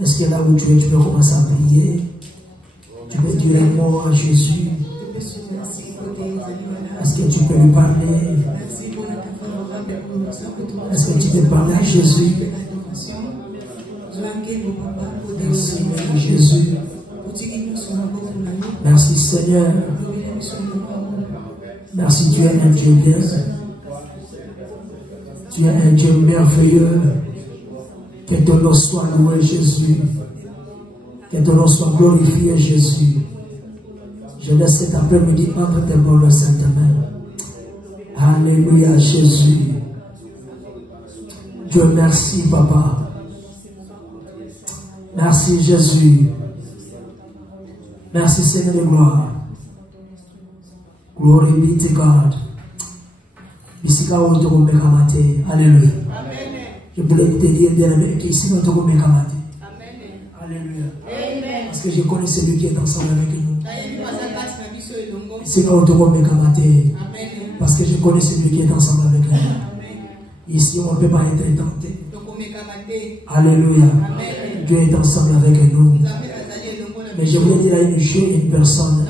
Est-ce que là où tu es, tu peux commencer à prier? Tu peux dire un mot à Jésus. Est-ce que tu peux lui parler? Est-ce que tu peux parler à Jésus? Merci Jésus. Merci Seigneur. Merci, tu es un Dieu bien. Tu es un Dieu merveilleux. Que ton nom soit loué Jésus. Que ton nom soit glorifié Jésus. Je laisse cet après-midi entre tes bonnes saintes mains. Alléluia Jésus. Dieu merci Papa. Merci Jésus. Merci Seigneur de gloire. Glory be to God. Alléluia. Je voulais te dire qu'ici nous sommes Alléluia. Parce que je connais celui qui est ensemble avec nous. Ici nous sommes parce que je connais celui qui est ensemble avec nous. Ici on ne peut pas être tenté. Alléluia. Dieu est ensemble avec nous. Mais je voulais dire à une chose, une personne,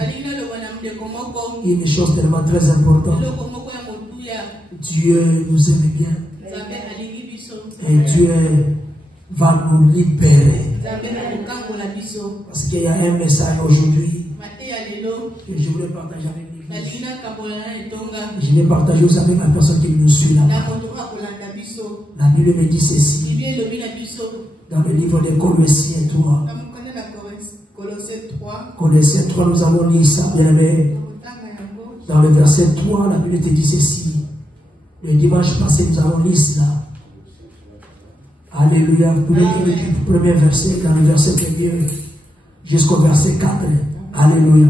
une chose tellement très importante. Dieu nous aime bien. Et Dieu va nous libérer. Parce qu'il y a un message aujourd'hui que je voulais partager avec l'église. Je l'ai partagé aussi avec la personne qui nous suit là. La Bible me dit ceci. Dans le livre de Colossiens 3. Colossiens 3, nous avons lu ça, bien aimé. Dans le verset 3, la Bible te dit ceci. Le dimanche passé, nous avons lu cela. Alléluia. Vous pouvez lire le premier verset, dans le verset 1er jusqu'au verset 4. Alléluia.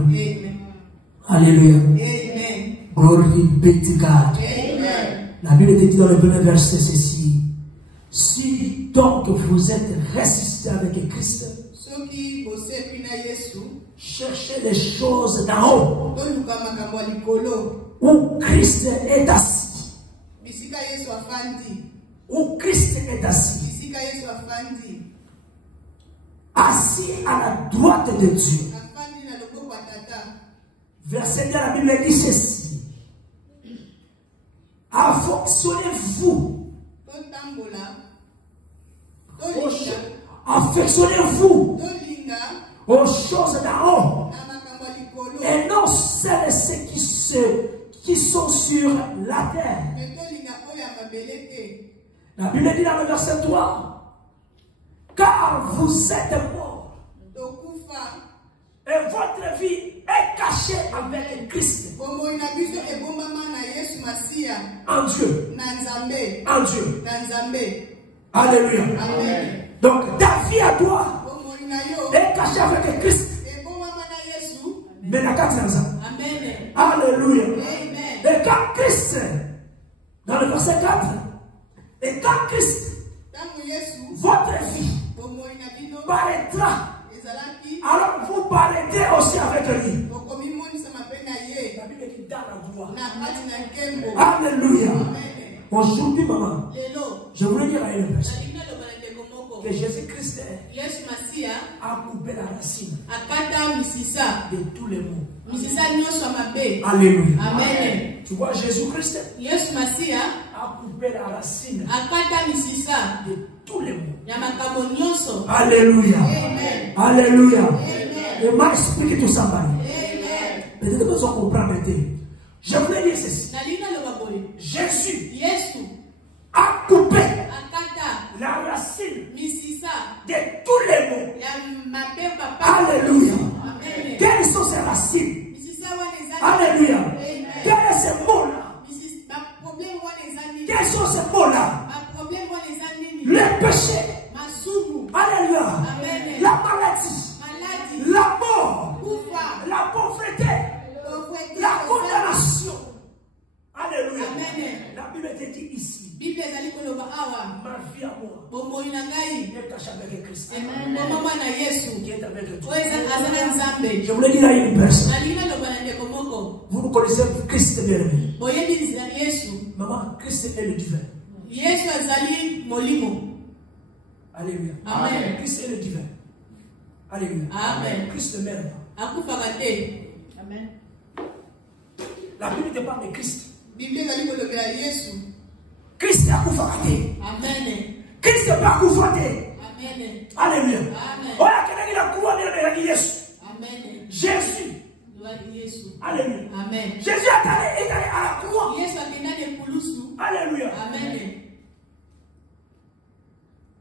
Alléluia. Glory be to God. La Bible te dit dans le premier verset ceci. Si donc vous êtes ressuscité avec Christ, cherchez les choses d'en haut, où Christ est assis. Où Christ est assis. Assis à la droite de Dieu. Verset 2, la Bible dit ceci. Affectionnez-vous. Affectionnez-vous aux choses d'en haut. Et non celles qui sont sur la terre. La Bible dit dans le verset 3. Car vous êtes morts. Et votre vie est cachée avec Christ. En Dieu. En Dieu. Alléluia. Amen. Donc ta vie à toi est cachée avec Christ. Mais la 4 ans. Alléluia. Et quand Christ, dans le verset 4, et quand Christ, votre vie paraîtra, alors vous paraîtrez aussi avec lui. La Bible dit dans la voix. Alléluia. Aujourd'hui, maman, je voulais dire à une personne que Jésus-Christ a coupé la racine de tous les maux. Alléluia. Amen. Tu vois, Jésus-Christ a coupé la racine de tous les maux. Alléluia. Amen. Alléluia. Et m'a expliqué tout ça. Peut-être que vous comprenez. Je voulais dire ceci. Jésus a coupé la racine de tous les maux. Alléluia. Quelles sont ces racines? Alléluia. Quels sont ces mots-là? Quels sont ces mots-là? Le péché. Alléluia. La maladie. La mort. La pauvreté. La condamnation. Alléluia. La Bible te dit ici. Ma vie à moi est cachée avec Christ. Qui est avec Dieu. Je voulais dire à une personne. Vous nous connaissez Christ bien aimé. Maman, Christ est le divin. Alléluia. Amen. Christ est le divin. Alléluia. Amen. Christ ne meurt pas. Amen. La Bible te parle de Christ. Bible Yesu. Christ a koufaté. Amen. Christ n'est pas koufaté. Amen. Alléluia. Amen. Voilà quelqu'un qui a couronné de Jésus. Amen. Jésus. Alléluia. Amen. Jésus est allé à la croix. Alléluia. Amen.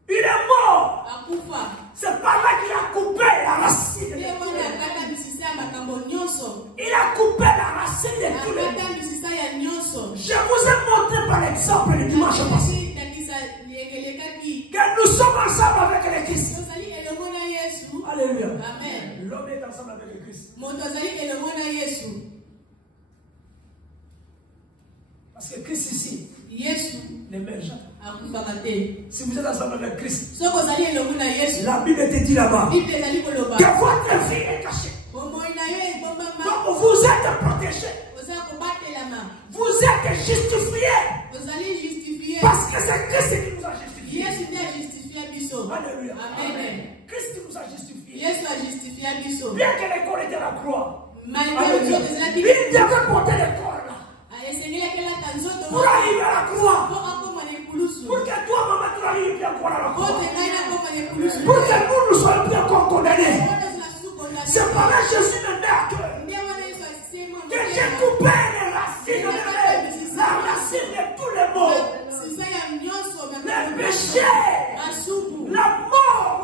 Il est mort. C'est par là qu'il a coupé la racine. Il a coupé la racine de tous les. Je vous ai montré par l'exemple le dimanche passé que nous sommes ensemble avec le Christ. Alléluia. Amen. L'homme est ensemble avec le Christ. Parce que Christ ici ne meurt jamais. Si vous êtes ensemble avec Christ, la Bible te dit là-bas que votre vie est cachée. Donc vous êtes protégés. Vous êtes justifiés. Parce que c'est Christ qui nous a justifiés. Alléluia. Amen. Christ nous a justifiés. Bien que les corps étaient à la croix, il devait porter les corps là. Pour arriver à la croix. Pour que toi, maman, tu arrives bien encore à la croix. Pour que nous soyons bien encore condamnés. C'est par là que Jésus me met que j'ai coupé les racines de la racine de tous les maux. Le péché, la mort,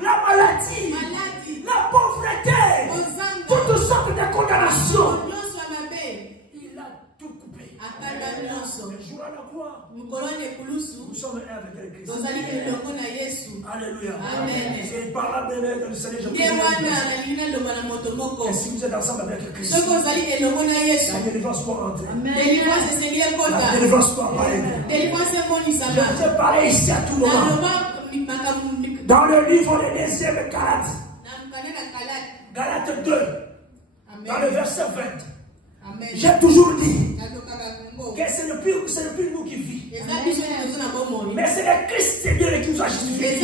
la maladie, la pauvreté, toutes sortes de condamnations. Il a tout coupé. Le jour à la croix, nous sommes un avec le Christ. Alléluia. C'est par là que le Seigneur Jésus. Et si vous êtes ensemble avec le Christ, la délivrance pour rentrer. La délivrance pour apparaître. Je vais parler ici à tout moment. Dans le livre de deuxième Galates. Galates 2. Dans le verset 20. J'ai toujours dit que ce n'est plus nous qui vivons. Mais c'est le Christ Seigneur qui nous a justifiés.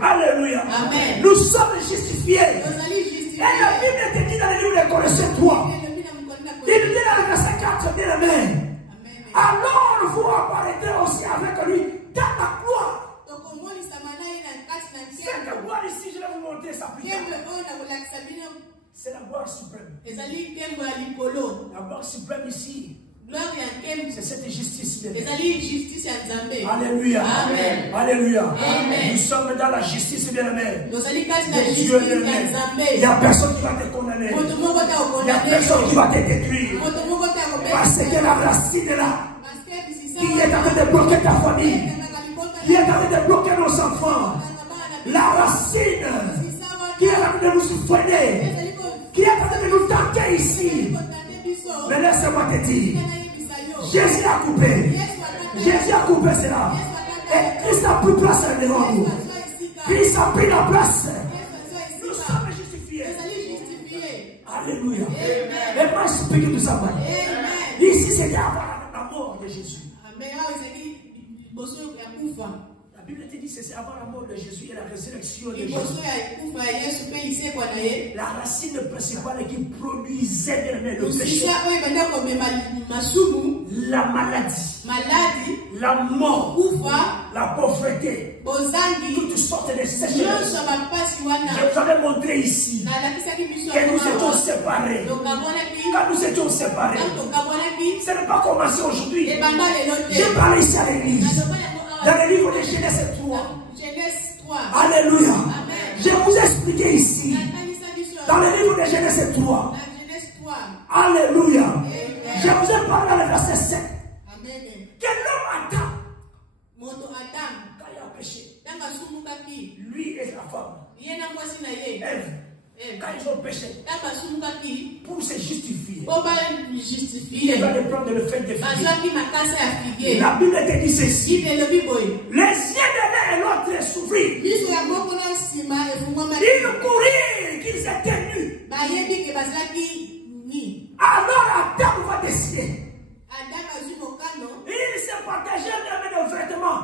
Alléluia. Amen. Nous sommes justifiés. Et la Bible te dit dans le livre de Colossiens 3. Il dit dans le verset 4 de la main. Alors vous apparaîtrez aussi avec lui dans la gloire. Cette gloire ici, je vais vous montrer ça plus tard. C'est la gloire suprême. La gloire suprême ici, c'est cette justice. Alléluia. Amen. Alléluia. Amen. Nous sommes dans la justice, bien-aimé. Dieu Il n'y a personne qui va te condamner. Il n'y a personne qui va te détruire. Parce que la racine est là, qui est en train de bloquer ta famille, qui est en train de bloquer nos enfants. La racine qui est en train de nous freiner, qui est en train de nous tenter ici. Mais laisse-moi te dire, Jésus a coupé. Jésus a coupé cela. Et Christ n'a plus place devant nous. Christ a pris la place. Nous sommes justifiés. Alléluia. Et moi, je explique tout ça. Ici, c'était avant la mort de Jésus. La Bible te dit que c'est avant la mort de Jésus et la résurrection de Jésus. La racine principale qui produisait le péché, la maladie, la mort, la pauvreté, toutes sortes de sécheresses. Je vous avais montré ici que nous étions séparés. Quand nous étions séparés, ce n'est pas commencé aujourd'hui. J'ai parlé ici à l'église. Dans le livre de Genèse 3. Alléluia. Je vous ai expliqué ici. Dans le livre de Genèse 3. Alléluia. Je vous ai parlé dans le verset 7. Que l'homme Adam, quand il a péché, lui et sa femme, Ève, quand ils ont péché, pour se justifier, ils doivent prendre le fait de figuier. La Bible te dit ceci. Les yeux de l'un et l'autre s'ouvrirent. Ils courirent, qu'ils étaient nus. Alors Adam va décider. Il s'est partagé de vêtements.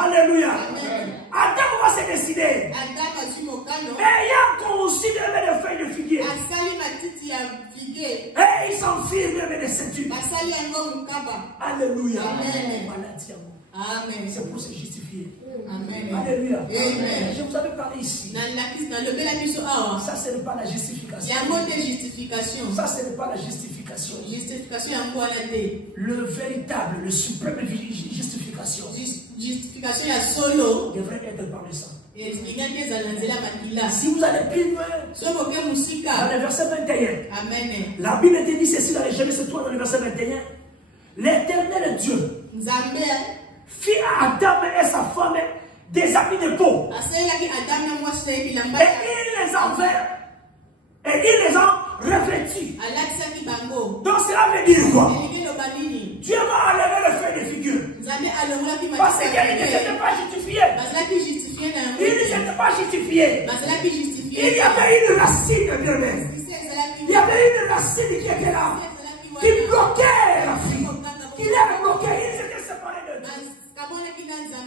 Alléluia. Adam va se décider. Alléluia. Amen. Amen. C'est pour se justifier. Amen. Alléluia. Amen. Je vous avais parlé ici. Ça, ce n'est pas la justification. Ça, ce n'est pas la justification. Le véritable, le suprême justification devrait être par le sang. Si vous allez plus loin, dans le verset 21, la Bible te dit ceci dans les Genèse 3, dans le verset 21, l'Éternel Dieu fit à Adam et sa femme des habits de peau. Et il les envers. Et il les a revêtus. Donc cela veut dire quoi? Dieu va enlever le fait de figure. Parce qu'il n'était pas justifié. Il n'était pas justifié. Il y avait une racine, bien-aimé. Il y avait une racine qui était là. Qui bloquait la fille. Qui l'a bloqué. Il s'était séparé de Dieu.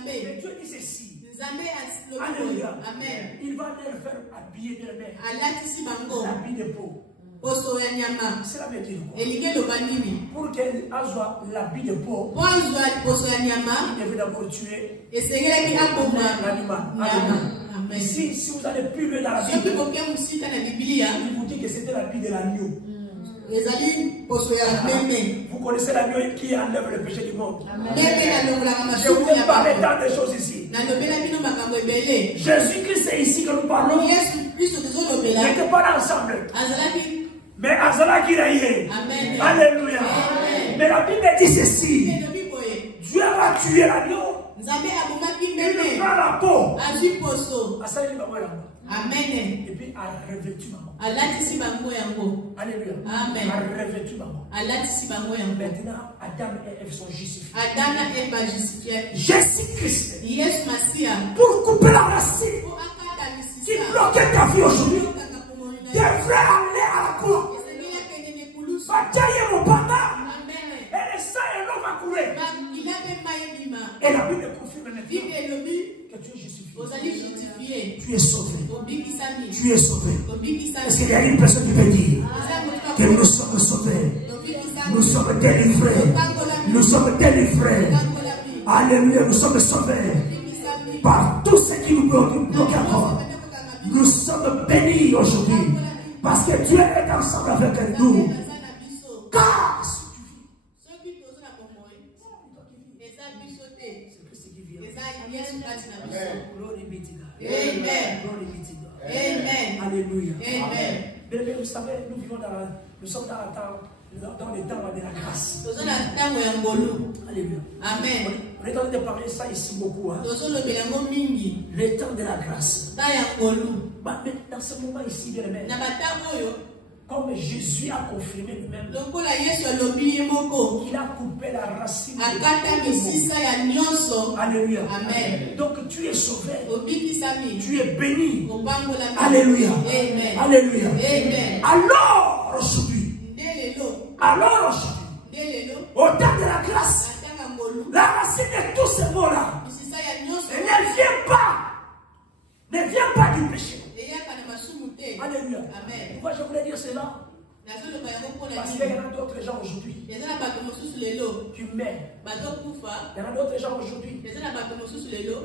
Et Dieu dit ceci. Alléluia. Amen. Il va les faire habiller de mer. L'habit de peau. Cela veut dire quoi? Pour qu'elle soit l'habit de peau, il devait d'abord tuer l'animal. Si vous allez plus loin dans la Bible, il vous dit que c'était l'habit de l'agneau. Vous connaissez l'agneau qui enlève le péché du monde. Je vous ai parlé tant de choses ici. Jésus-Christ est ici que nous parlons. Il n'était pas là ensemble. Mais Azala qui l'a eu. Alléluia. Mais la Bible dit ceci. Dieu va tuer l'agneau. Il prend la peau. Amen. Et puis a revêtu maman. Alléluia. Amen. A revêtu maman. Maintenant, Adam et Ève sont justifiés. Jésus-Christ. Pour couper la racine qui bloquait ta vie aujourd'hui, devrait aller à la cour. Bataille mon papa. Et le sang et l'eau va couler. Et la Bible confirme maintenant que tu es justifié. Tu es sauvé. Tu es sauvé. Est-ce qu'il y a une personne qui peut dire que nous sommes sauvés? Nous sommes délivrés. Nous sommes délivrés. Alléluia, nous sommes sauvés. Par tout ce qui nous bloque encore. Nous sommes bénis aujourd'hui. Parce que Dieu est ensemble avec nous. Car Amen. Alléluia. Amen. Mais vous savez, nous sommes dans les temps de la grâce. Alléluia. Amen. On est en train de parler ça ici beaucoup. Hein? Le temps de la grâce. Mais dans ce moment ici, bien aimé, comme Jésus a confirmé lui-même, il a coupé la racine. Alléluia. Amen. Donc tu es sauvé. Tu es béni. Alléluia. Amen. Alléluia. Amen. Alors aujourd'hui, au temps de la grâce, la racine de tous ces mots-là ne vient pas du péché. Alléluia. Amen. Pourquoi je voulais dire cela? Parce qu'il y en a d'autres gens aujourd'hui qui meurent. Il y en a d'autres gens aujourd'hui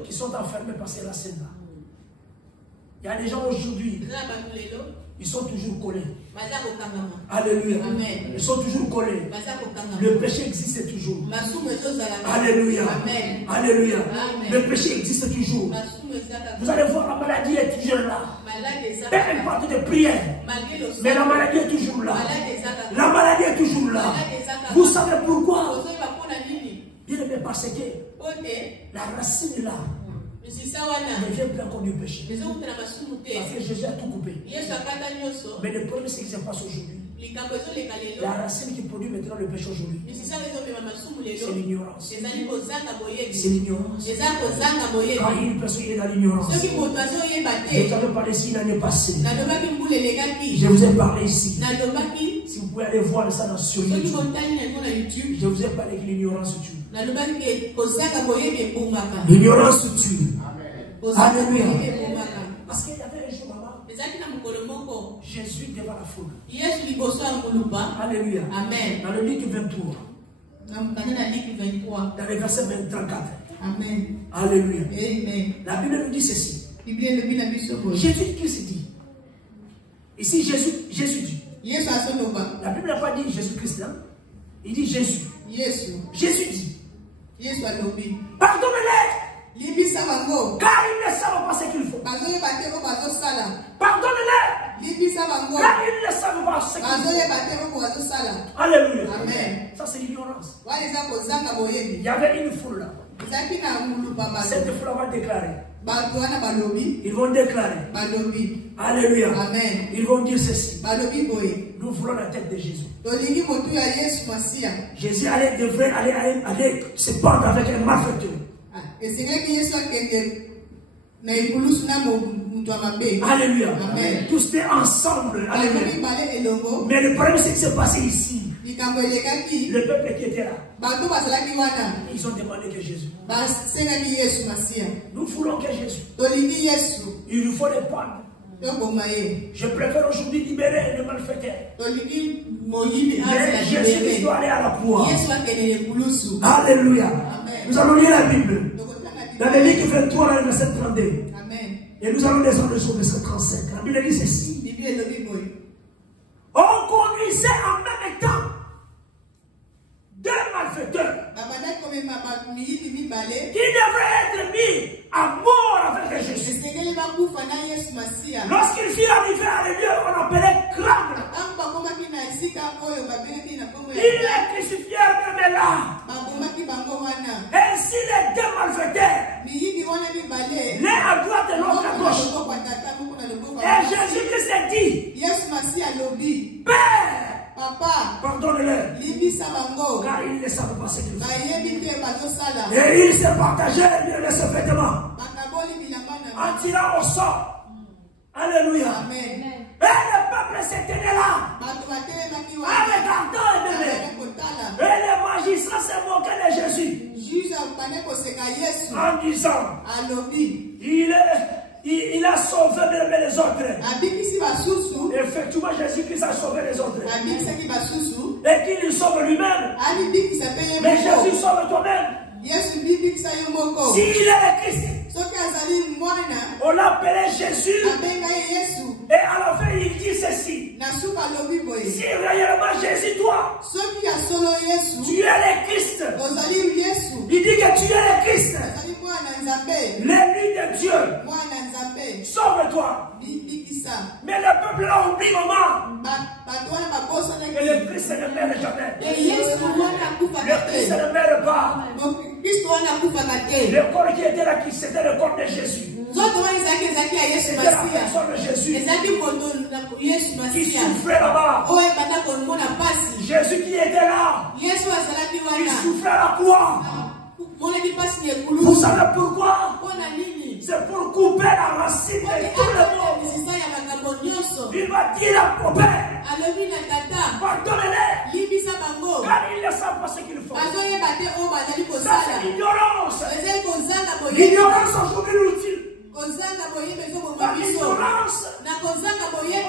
qui sont enfermés par ces racines-là. Il y a des gens aujourd'hui, ils sont toujours collés. Alléluia. Amen. Ils sont toujours collés. Le péché existe toujours. Alléluia. Amen. Alléluia. Amen. Le péché existe toujours. Vous allez voir, la maladie est toujours là. Peu importe de prière. Mais la maladie est toujours là. La maladie est toujours là. Vous savez pourquoi? Bien aimé, parce que la racine là ne vient plus encore du péché. Parce que Jésus a tout coupé. Mais le problème, c'est que ça se passe aujourd'hui. La racine qui produit maintenant le péché aujourd'hui, c'est l'ignorance. C'est l'ignorance. Quand une personne est dans l'ignorance, je vous avais parlé ici l'année passée. Je vous ai parlé ici. Si vous pouvez aller voir ça sur YouTube, je vous ai parlé que l'ignorance tue. L'ignorance tue. Alléluia. Parce qu'il y avait un jour, maman, Jésus devant la foule. Alléluia. Amen. Dans le Luc 23. Dans le verset 34. Amen. Alléluia. Amen. La Bible nous dit ceci. Jésus-Christ dit. Ici, Jésus dit. La Bible n'a pas dit Jésus-Christ là. Il dit Jésus. Jésus dit. Pardonnez-les. Car ils ne savent pas ce qu'ils font. Pardonnez-les. Car ils ne savent pas ce qu'ils font. Alléluia. Amen. Ça c'est l'ignorance. Il y avait une foule là. Cette foule va déclarer. Ils vont déclarer. Alléluia. Amen. Ils vont dire ceci. Nous voulons la tête de Jésus. Jésus devrait aller se pendre avec un malfaiteur. Alléluia. Amen. Tous étaient ensemble. Alléluia. Mais le problème c'est que c'est passé ici. Le peuple qui était là, ils ont demandé que Jésus. Nous voulons que Jésus. Il nous faut les prendre. Je préfère aujourd'hui libérer les malfaiteurs. Mais Jésus doit aller à la croix. Alléluia. Nous allons lire la Bible. Dans Lévitique 23, le verset 32. Et nous allons descendre sur le verset 35. La Bible dit ceci. On conduisait en même temps deux malfaiteurs qui devraient être mis à mort avec Jésus. Lorsqu'ils firent arriver à le lieu qu'on appelait Cramble, ils les crucifièrent même là. Ainsi les deux malfaiteurs, l'un à droite et l'autre à gauche. Et Jésus-Christ dit, Père, pardonne-les, car ils ne savent pas ce qu'ils font. Et ils se partageaient leurs vêtements en tirant au sort. Alléluia. Amen. Et le peuple se tenait là, en regardant et bébé. Et les magistrats se moquaient de Jésus en disant, il a sauvé même les autres. Effectivement, Jésus-Christ a sauvé les autres. Et qu'il lui sauve lui-même. Mais Jésus sauve toi-même. S'il est le Christ, on l'appelait Jésus. Et à la fin, il dit ceci. Si réellement Jésus, toi, tu es le Christ. Il dit que tu es le Christ. L'élu de Dieu. Sauve-toi. Mais le peuple a oublié maman. Et le Christ ne meurt jamais. Le Christ ne meurt pas. Le corps qui était là, c'était le corps de Jésus. C'était la personne de Jésus qui souffrait là-bas. Jésus qui était là, qui souffrait à la croix. Vous savez pourquoi? C'est pour couper la racine de tout le monde. Il va dire à mon père, pardonnez-les, car ils ne savent pas ce qu'ils font. Ça c'est l'ignorance. L'ignorance aujourd'hui nous tue. Par l'ignorance,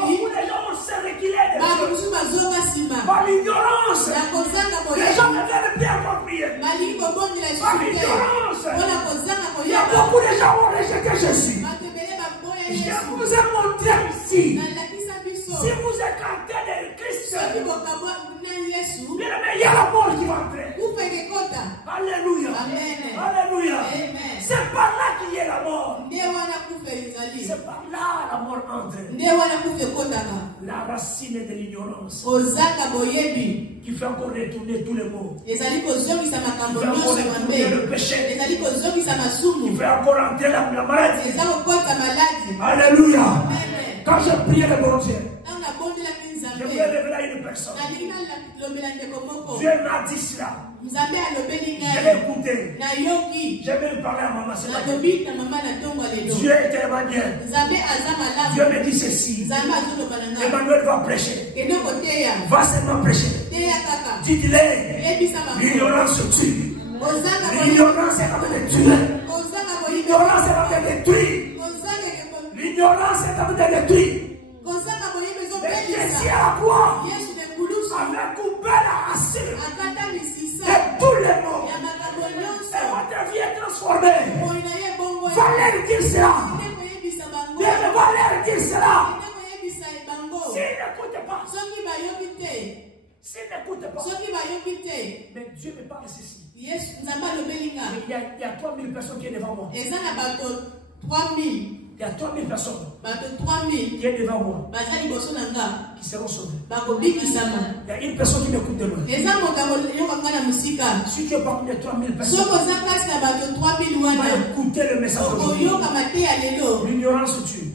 beaucoup de gens vont se reculer. Par l'ignorance, les gens ne veulent bien prier. Par l'ignorance, il y a beaucoup de gens qui ont rejeté Jésus. Je vous ai montré ici. Si vous écartez de Christ, il y a la mort qui va entrer. Alléluia. Alléluia. C'est par là qu'il y a la mort. C'est par là la mort entre. La racine de l'ignorance qui fait encore retourner tous les mots. Qui fait encore retourner le péché. Qui fait encore entrer la maladie. Alléluia. Quand je priais le bon Dieu, je voulais révéler à une personne. Dieu m'a dit cela. Je l'ai écouté. Je vais parler à maman. Dieu est tellement bien. Dieu me dit ceci. Emmanuel va prêcher. Va seulement prêcher. Dites-les. L'ignorance tue. L'ignorance est en train de tuer. L'ignorance est en train de détruire. L'ignorance est en train de détruire. Mais Jésus à la croix avait coupé la racine de Amen. Va leur dire cela. Va leur dire cela. S'ils n'écoutent pas. S'ils n'écoutent pas. Mais Dieu me parle ceci. Il y a 3000 personnes qui sont devant moi. Il y a 3000 personnes qui sont devant moi, qui seront sauvées. Il y a une personne qui m'écoute de loin. Si tu es parmi les 3000 personnes, va écouter le message aujourd'hui. L'ignorance tue.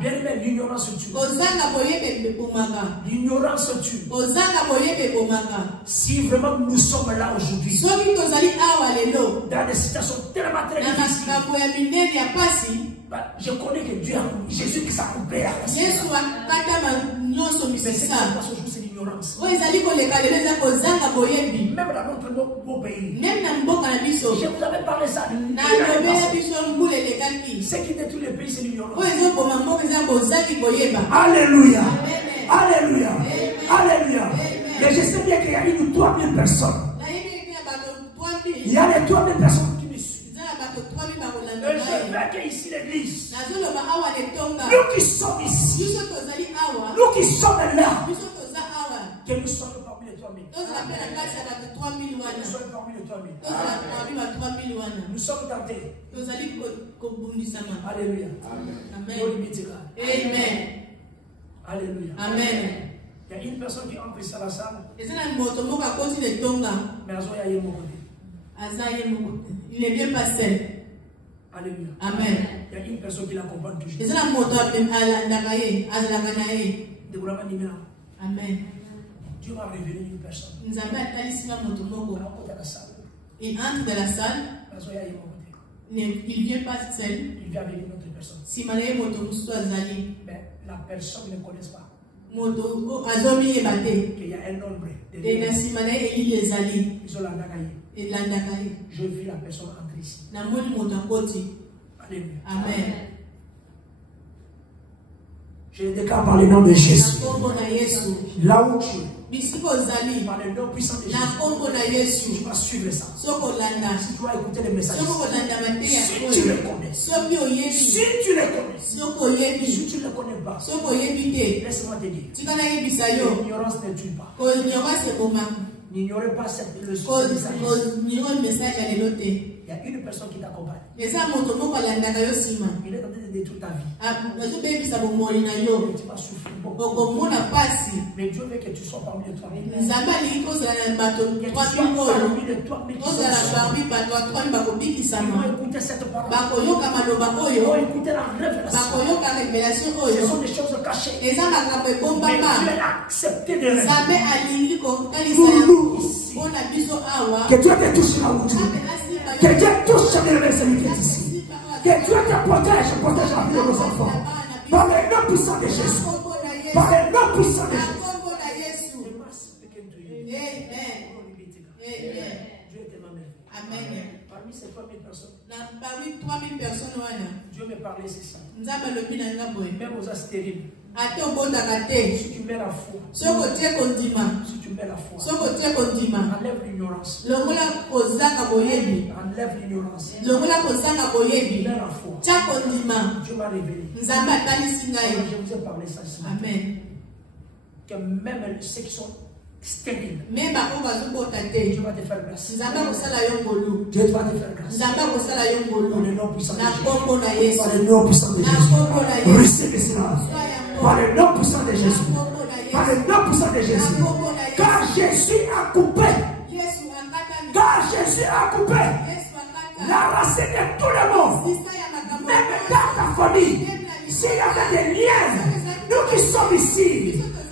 Bien aimé, l'ignorance tue. L'ignorance tue. Si vraiment nous sommes là aujourd'hui, dans des situations tellement très difficiles, je connais que Dieu a coupé, Jésus qui s'est coupé là. Mais c'est l'ignorance. Même dans notre beau pays. Je vous avais parlé ça. Ce qui détruit le pays, c'est l'ignorance. Alléluia. Alléluia. Alléluia. Mais je sais bien qu'il y a une 3000 personnes. Il y a les 3000 personnes qui me suivent. Et je veux qu'ici l'église, nous qui sommes ici, nous qui sommes là, que nous soyons parmi les 3000. Que nous soyons parmi les 3000. Nous sommes tentés. Alléluia. Amen. Alléluia. Amen. Il y a une personne qui entre dans la salle. Mais il n'est bien pas seul. Alléluia. Amen. Il y a une personne qui l'accompagne toujours. Amen. Dieu m'a révélé une personne. Il entre dans la salle. Il vient pas seul. Il vient avec une autre personne. Mais la personne ne connaît pas. Qu'il y a un nombre de je vis la personne entrer ici. Alléluia. Amen. Je déclare par le nom de Jésus. Là où tu es, par le nom puissant de Jésus, tu vas suivre ça. Si tu vas écouter les messages, si tu le connais, si tu le connais, si tu ne le connais pas, laisse-moi te dire, l'ignorance ne tue pas. N'ignorez pas cette leçon. Il y a une personne qui t'accompagne. Il est en train de détruire ta vie. Et tu vas souffrir beaucoup. Mais Dieu veut que tu sois parmi les 3000. Que tu sois parmi les 3000 qui vont écouter cette parole. Ils vont écouter la révélation. Ce sont des choses cachées. Mais Dieu a accepté de révéler. Que Dieu te touche là où tu es. Que Dieu touche chaque personne qui est ici. Que Dieu te protège la vie de nos enfants. Par le nom puissant de Jésus. Par le nom puissant de Jésus. Dieu est tellement merveilleux. Amen. Parmi ces 3000 personnes, Dieu me parlait ceci. Même aux stériles. Si tu mets la foi, si tu mets la foi, enlève l'ignorance. Enlève l'ignorance. Mets la foi. Dieu m'a révélé. Je vous ai parlé ça ici. Amen. Que même ceux qui sont stériles, Dieu va te faire grâce. Dieu va te faire grâce. Par le nom puissant de Jésus. Par le nom puissant de Jésus. Recevez cela. Par le nom puissant de Jésus. Par le nom puissant de Jésus. Car Jésus a coupé. Car Jésus a coupé la racine de tout le monde. Même dans ta famille. S'il y avait des liens, nous qui sommes ici,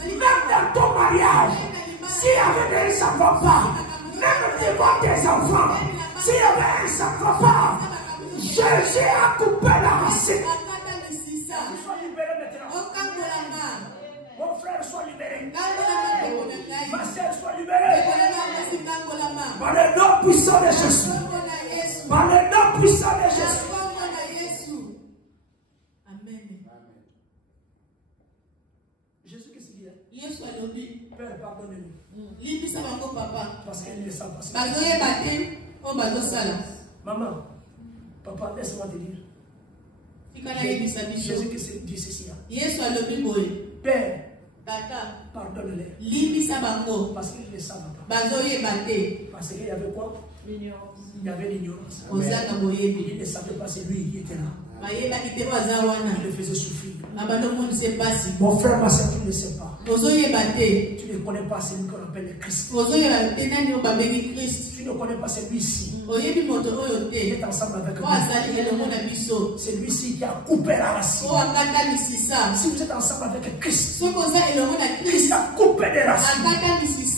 même dans ton mariage, s'il y avait des ça ne va pas, même devant tes enfants, s'il y avait un ça ne va pas, Jésus a coupé la racine. Sois libéré maintenant. Mon frère, sois libéré. Ma soeur, sois libérée. Par le nom puissant de Jésus. Par le nom puissant de Jésus. Amen. Jésus, qu'est-ce qu'il dit? Père, pardonne-nous. Parce qu'il ne sait pas. Maman, papa, laisse-moi te dire. Jésus qui dit ceci. Père, pardonne-les. Parce qu'ils ne savent pas. Parce qu'il y avait quoi? Il y avait l'ignorance. Il ne savait pas c'est lui qui était là. Il le faisait souffrir. Mon frère, ma soeur, tu ne sais pas. Tu ne connais pas celui qu'on appelle le Christ. Tu ne connais pas celui-ci. Il est ensemble avec nous. C'est lui-ci qui a coupé la racine. Si vous êtes ensemble avec Christ, Christ a coupé des racines.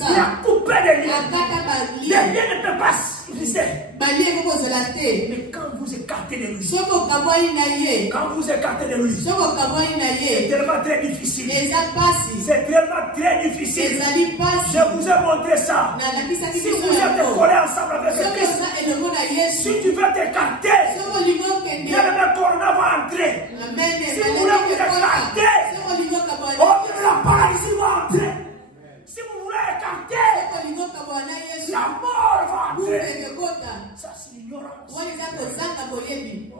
Il a coupé des liens. Les liens ne peuvent pas exister. Mais quand vous écartez de lui, c'est tellement très difficile. C'est tellement très difficile. Je vous ai montré ça. Si vous êtes collés ensemble avec Christ, si tu veux t'écarter, bien le corona va entrer. Si vous voulez vous écarter, la paralysie va entrer. Si vous voulez écarter, la mort va entrer. Ça, c'est l'ignorance. Oh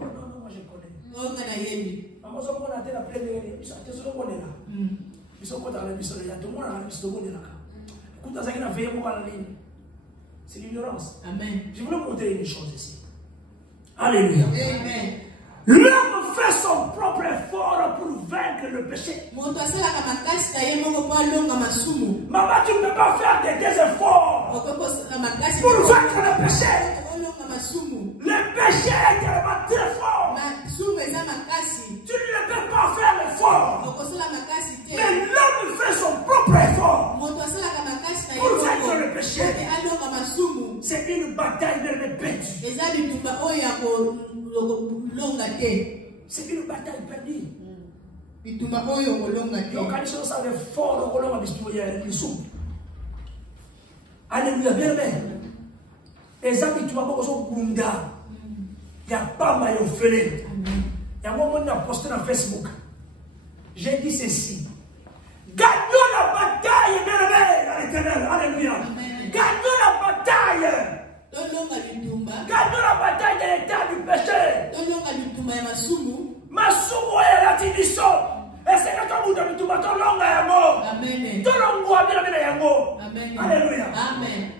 non, moi je connais. Maman, je connais la première. C'est l'ignorance. Amen. Je voulais montrer une chose ici. Alléluia. Amen. L'homme fait son propre effort pour vaincre le péché. Maman, tu ne peux pas faire des efforts pour vaincre le péché. Le péché est tellement très fort. Tu ne peux pas faire l'effort. Mais l'homme fait son propre effort pour vaincre le péché. C'est une bataille de répète. C'est une bataille perdue. Alléluia, bien aimé. Les amis, tu vas voir au Bunda. Il n'y a pas mal au fêlé. Il y a un moment où on a posté sur Facebook. J'ai dit ceci. Gagnons la bataille, bien aimé, dans l'éternel. Alléluia. Gagnons la bataille. Gagnons la bataille de l'état du péché. Masumu est la tidisson. Et c'est quand vous avez tout le long à Yamo. Amen. Tout le monde à Yamo. Alléluia. Amen.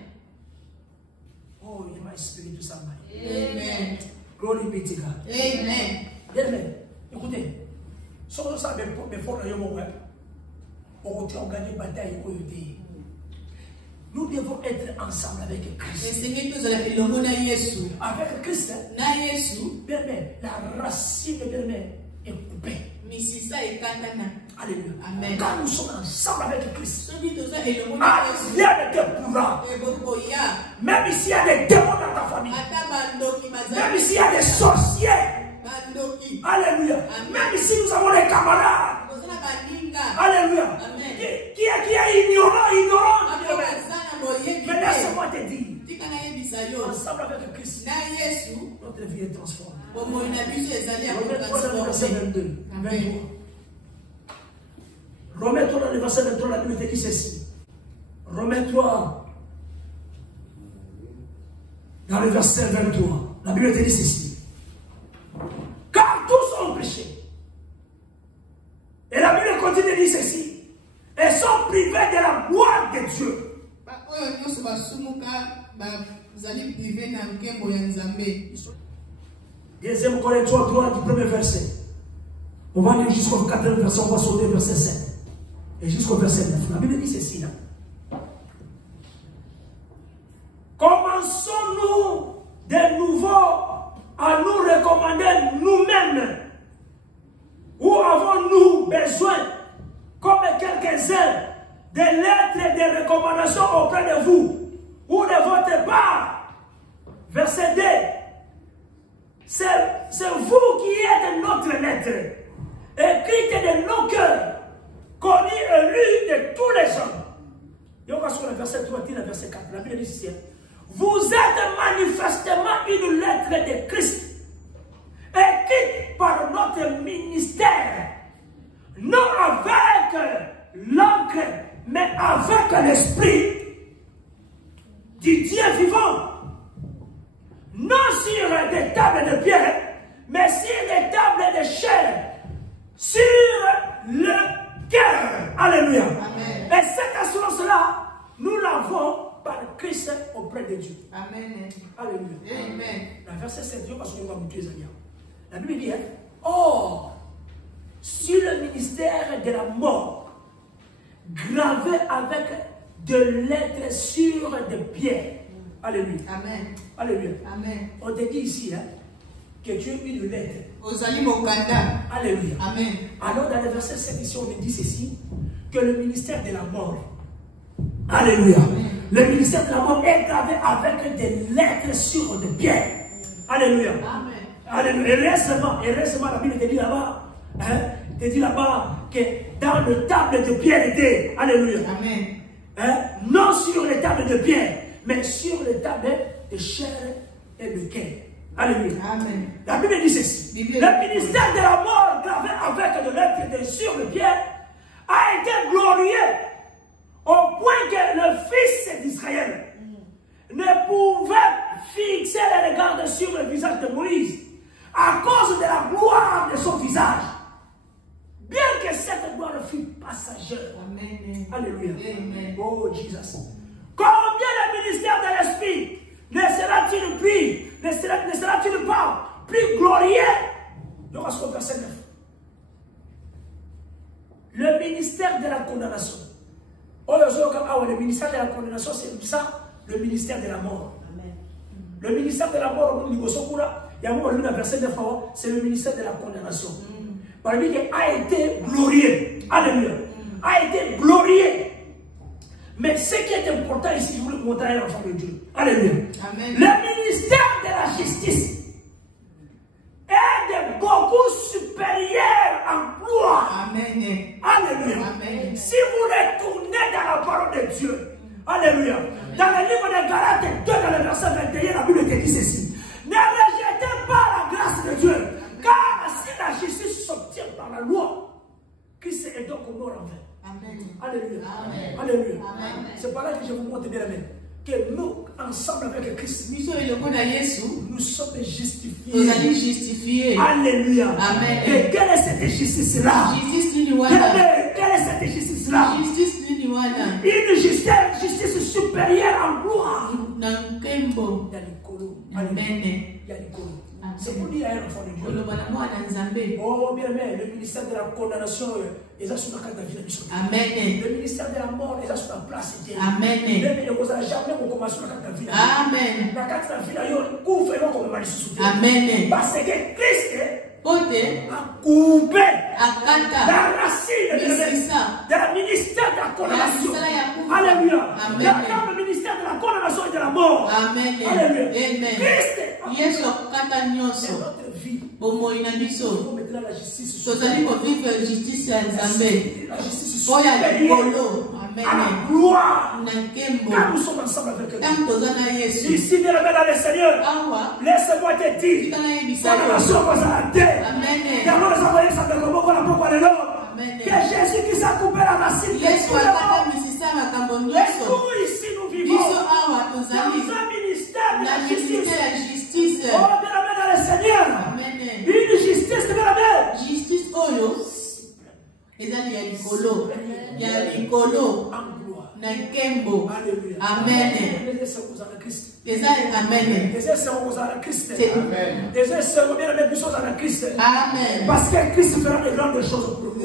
Oh, il y a ma esprit tout ça. Amen. Glory be to God. Amen. Bien, écoutez. Si on savait mes forces dans Yamo, on va gagner la bataille. Nous devons être ensemble avec Christ. Avec Christ, bien, la racine est coupée. Alléluia. Amen. Quand nous sommes ensemble avec Christ, rien ne te pourra. Même s'il y a des démons dans ta famille, même s'il y a des sorciers, alléluia. Même si nous avons des camarades, alléluia, qui est ignorant, mais laisse-moi te dire, ensemble avec Christ, notre vie est transformée. Remets-toi dans le verset 23, la Bible te dit ceci. Remets-toi dans le verset 23. La Bible te dit ceci. Car tous ont péché. Et la Bible continue de dire ceci. Et sont privés de la gloire de Dieu. Deuxième Corinthiens 3 du premier verset. On va aller jusqu'au 4e verset, on va sauter au verset 7. Et jusqu'au verset 9. La Bible dit ceci là. Commençons-nous de nouveau à nous recommander nous-mêmes. Ou avons-nous besoin, comme quelques-uns, de lettres de recommandation auprès de vous ou de votre part? Verset 2. C'est vous qui êtes notre lettre, écrite de nos cœurs, connue et lue de tous les hommes. Et on va sur le verset 3 et le verset 4. La Bible dit ici. Vous êtes manifestement une lettre de Christ, écrite par notre ministère, non avec l'encre, mais avec l'esprit du Dieu vivant, non sur verset 7, la Bible dit, or, sur le ministère de la mort, gravé avec de lettres sur de pierres. Alléluia. Amen. Alléluia. Amen. On te dit ici que tu es une lettre. Amen. Alléluia. Alors dans le verset 7 ici, on te dit ceci, que le ministère de la mort. Alléluia. Amen. Le ministère de la mort est gravé avec des lettres sur de pierres. Alléluia. Amen. Alléluia. Et récemment, la Bible te dit là-bas, que dans le table de pierre était. Alléluia. Amen. Non sur les tables de pierre, mais sur les tables de chair et de cœur. Alléluia. Amen. La Bible dit ceci. Le ministère de la mort gravé avec de lettres sur le pierre a été glorieux au point que le fils d'Israël ne pouvait fixer les regards sur le visage de Moïse à cause de la gloire de son visage. Bien que cette gloire fût passagère. Amen. Alléluia. Amen. Oh Jesus. Combien le ministère de l'Esprit ne sera-t-il pas plus glorieux? Donc, à ce verset 9. Le ministère de la condamnation. Oh, le ministère de la condamnation, c'est ça, le ministère de la mort. Amen. Le ministère de la mort, il y a un verset 9, c'est le ministère de la condamnation. Par lui, a été glorieux. Alléluia. A été glorieux. Mais ce qui est important ici, je voulais vous montrer à l'enfant de Dieu. Alléluia. Amen. Le ministère de la justice est de beaucoup supérieur en gloire. Amen. Alléluia. Amen. Si vous retournez dans la parole de Dieu, alléluia. Dans le livre de Galates 2, dans le verset 21, la Bible te dit ceci. Ne rejetez pas la grâce de Dieu. Car si la justice s'obtient par la loi, Christ est donc mort en vain. Amen. Alléluia. Amen. Alléluia. Amen. C'est par là que je vous montre bien amen. Que nous, ensemble avec Christ, nous sommes justifiés. Alléluia. Amen. Et quelle est cette justice-là? Quelle est cette justice-là? Une justice supérieure en gloire. C'est pour dire à un enfant de Dieu. Oh, bien aimé, le ministère de la condamnation, ils ont sur la carte de la vie. Amen. Le ministère de la mort, ils ont sur la place. Amen. Même ils n'ont jamais commencé sur la carte de la vie. Amen. La carte de la vie, ils couvrent et non comme mal sous. Amen. Parce que Christ a coupé la racine de la ministère de la condamnation. Alléluia. Dans le ministère de la condamnation et de la mort. Amen. Alléluia. Christ est notre vie. La justice à la gloire. Quand nous sommes ensemble avec Dieu. Ici, bien aimé dans le Seigneur, laisse-moi te dire, que Jésus qui s'est coupé la racine de tout le monde. Et nous ici, nous vivons dans un ministère de la justice. Oh, bien aimé dans le Seigneur, une justice de la justice oyo ezali ya likolo ya likolo na nkembo. Amen. Amen. Amen. Parce que Christ fera de grandes choses pour nous.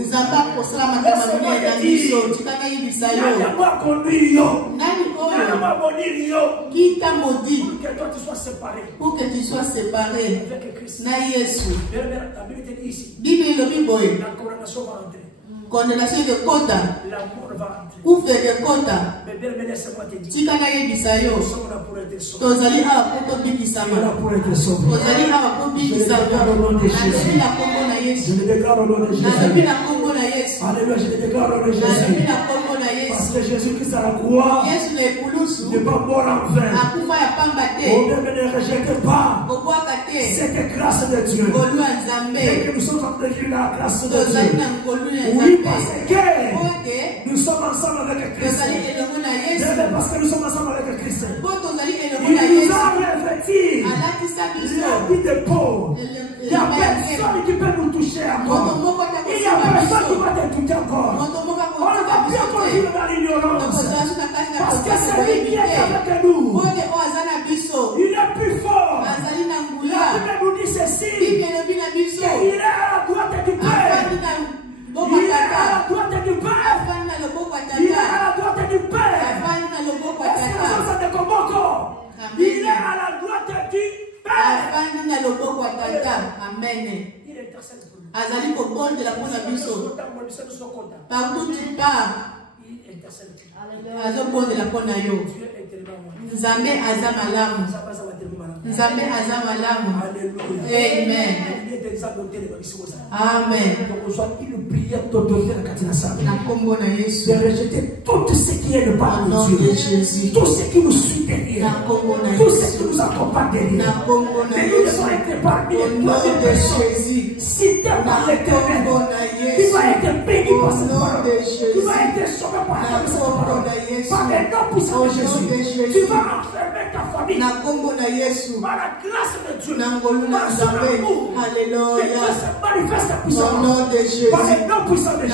Que toi tu sois séparé. Pour que tu sois séparé avec Christ. Na Yesu. La Bible te dit ici. Bible lobi boy. La condamnation va entrer. Condamnation de kota. La mort va entrer. Coupe de kota. Mais bien laisse-moi te dire. Tika na yebisa yo. Nous sommes là pour être sauvés. Tozali awa poto bikisama. Là pour être sauvés. Tozali awa poto bikisama. Nazebi na kombo na Yesu. Je le déclare au nom de Jésus. Nazebi na kombo na Yesu. Alléluia, je le déclare au nom de Jésus. Nazebi na kombo na Yesu. Parce que Jésus-Christ à la croix Yesu le kulusu. n'est pas mort en vain. Akufa ya pamba te. Oh, ne rejetez pas Kobwaka te. cette grâce de Dieu. Ngolu ya Nzambe. Et que nous sommes en train de vivre la grâce de Tozali Dieu. na ngolu ya Oui, Nzambe. parce que nous sommes ensemble avec Christ. Tozali elongo na Yesu. Parce que nous sommes ensemble avec Christ. Po tozali elongo Il na nous Yesu. a revêtis Alatisa biso. l'habit de pauvre. Il n'y a personne qui peut nous toucher encore. Il n'y a personne qui va te toucher encore. On ne va plus encore vivre dans l'ignorance. Parce que celui qui est avec nous, il est plus fort. Il est à la droite du Père. Amen. Il intercède pour nous. Azali kobonde la pona biso. Partout tu pars. Il intercède. Azobonde la pona yo. Nzambe azamalamu. Nzambe azamalamu. Amen. Amen. Une prière d'autorité à Yesu. De rejeter tout ce qui est le pas de Dieu. Tout ce qui nous suit derrière. Tout ce qui nous accompagne derrière. Mais nous devons être parmi les nom de Jésus. Si tu es par l'Éternel, tu vas être béni par cette parole. Tu vas être sauvé par cette parole. Par le nom puissant de Jésus. Tu vas enfermer ta famille. Par la grâce de Dieu. Par son amour. Alléluia. Manifeste la puissance. Au nom de Jésus. Par le nom puissant de Jésus.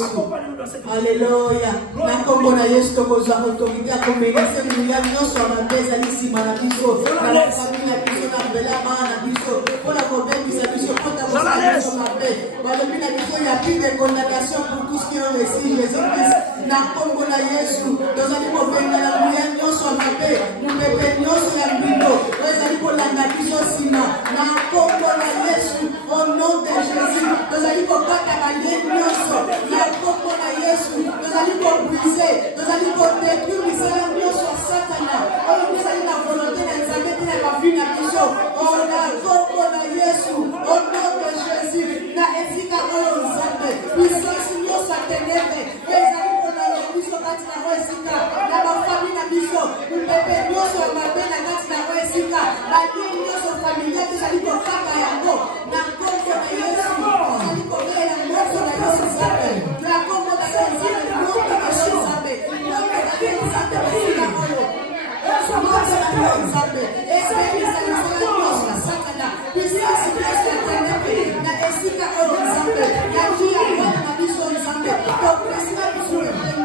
Accompagne-nous dans cette Alléluia. Nakomona Yesu tokozwa autorité akomelisa nguya nyonso ya mabe ezali nsima na biso na bafamile na biso na mbela bana na biso mpona kobebisa biso mpona kosala biso mabe balobi na biso ya plus de condamnation pour tous qui ont reçu Jésus-Christ na kombo na Yesu tozali kobengana nguya nyonso ya mabe mopepe nyonso ya mbindo oyo ezali kolanda biso nsima na kombo na Yesu au nom de Jésus tozali kokata balie nyonso na kombo na Yesu tozali kobrise tozali kodétruire misala nyonso ya satana oyo ezali na volonté na nzambe te na bavi na biso na kombo na Yesu au nom de Jésus na esika oyo nzambe puissance nyonso ya ténèbre ezali kolanda biso kati na oyo esika na bafami na biso mopepe nyonso ya mabe na kati na oyo esika balie nyonso familia tozali kokaka yango na kombo na Yesu tozali kobelela nyonso na yo nzambe na kombo na yo nzambe nyonso na yo nzambe nyonso na yo nzambe esika oyo nyonso na yo nzambe ebebisa misala nyonso ya satana puissance nyonso ya ténèbre na esika oyo nzambe na njia wana na biso nzambe topesika biso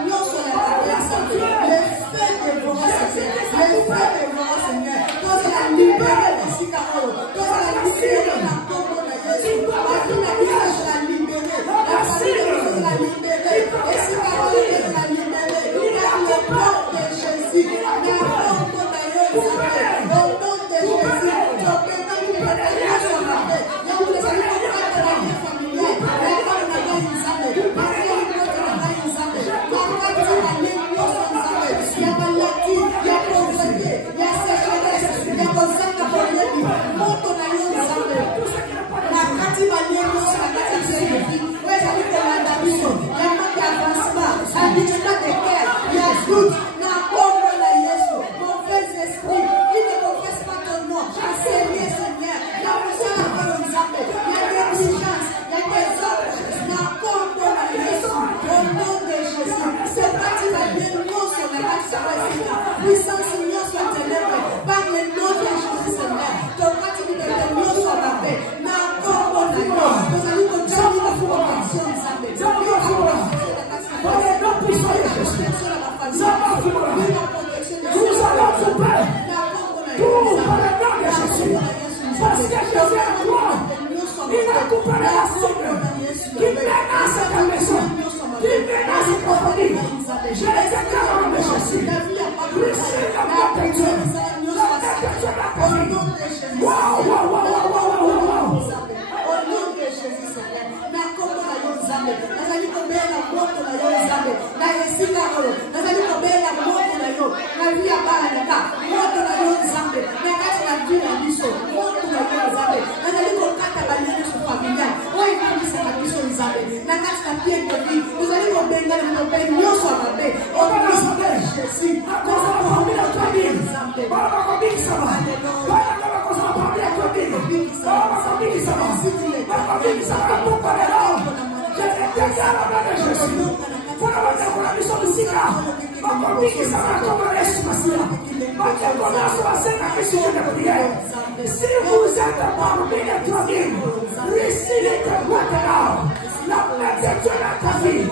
nyonso ya kabesa le feu dévora Seigneur le feu dévora Seigneur tozala libéré esika oyo tozala libéré na kombo na Yesu bato na biso ezala libéré la famille na biso ezala libéré esika oyo ezala libéré par le nom de Jésus na kombo na yo nzambe au nom de Jésus topesa libéré nyonso ya mabe yango ezali kokata na vie familiale yakala na ngai nzambe basali kote na ngai nzambe bakati na balie nyonso nzambe ya balati ya pauvreté ya sécheresse ya kozanga boyebi moto na yo nzambe na kati balie nyonso na kati ya biseyebi oyo ezali kolanda biso ya manque ya avancement habituellement de cœur ya doute na kombo na Yesu mauvais esprit qui ne confesse pas ton nom enseigner Seigneur ya mosala oyo nzambe ya négligence ya désordre na kombo na Yesu au nom de Jésus c'est parti balie nyonso na kati ya esika puissance nyonso ya ténèbre par le nom de Jésus Seigneur tokati libere nyonso ya mabe na kombo na yo tozali kojani na protection nzambe Par le nom puissant de Jésus. Ça va finir. Nous allons couper tout par le nom de Jésus. Parce que Jésus est toi. Il a coupé la cible qui menace ta maison, qui menace ta famille. Je les déclare au nom de Jésus. Receive la protection. La protection de ta famille. Wow, wow, wow, wow, wow, wow. Au nom de Jésus, Seigneur. Na kombo na yo nzambe. Nazali kobela moto na yo nzambe. Na esika oyo. Nazali kobela moto na yo. Na via bana naka. Moto na yo nzambe. Na kati na vie na biso. Moto na yo nzambe. Nazali kokata balie nyonso familiale. Oyo ebebisa na biso nzambe. Na kati na pied de vie. Nazali kobenga na mope nyonso ya mabe. Au nom de Jésus. Akoza famille à toi dire. Baba famille ça va. Baba akoza famille à toi dire. Baba famille ça va. Baba famille ça va pour parler là. Je déclare au nom de Jésus. Pour la mission de Sika. Baba famille ça va comme un espace. Baba commence à faire la question de prière. Si vous êtes parmi les trois mille, recevez maintenant la paix de Dieu dans ta vie.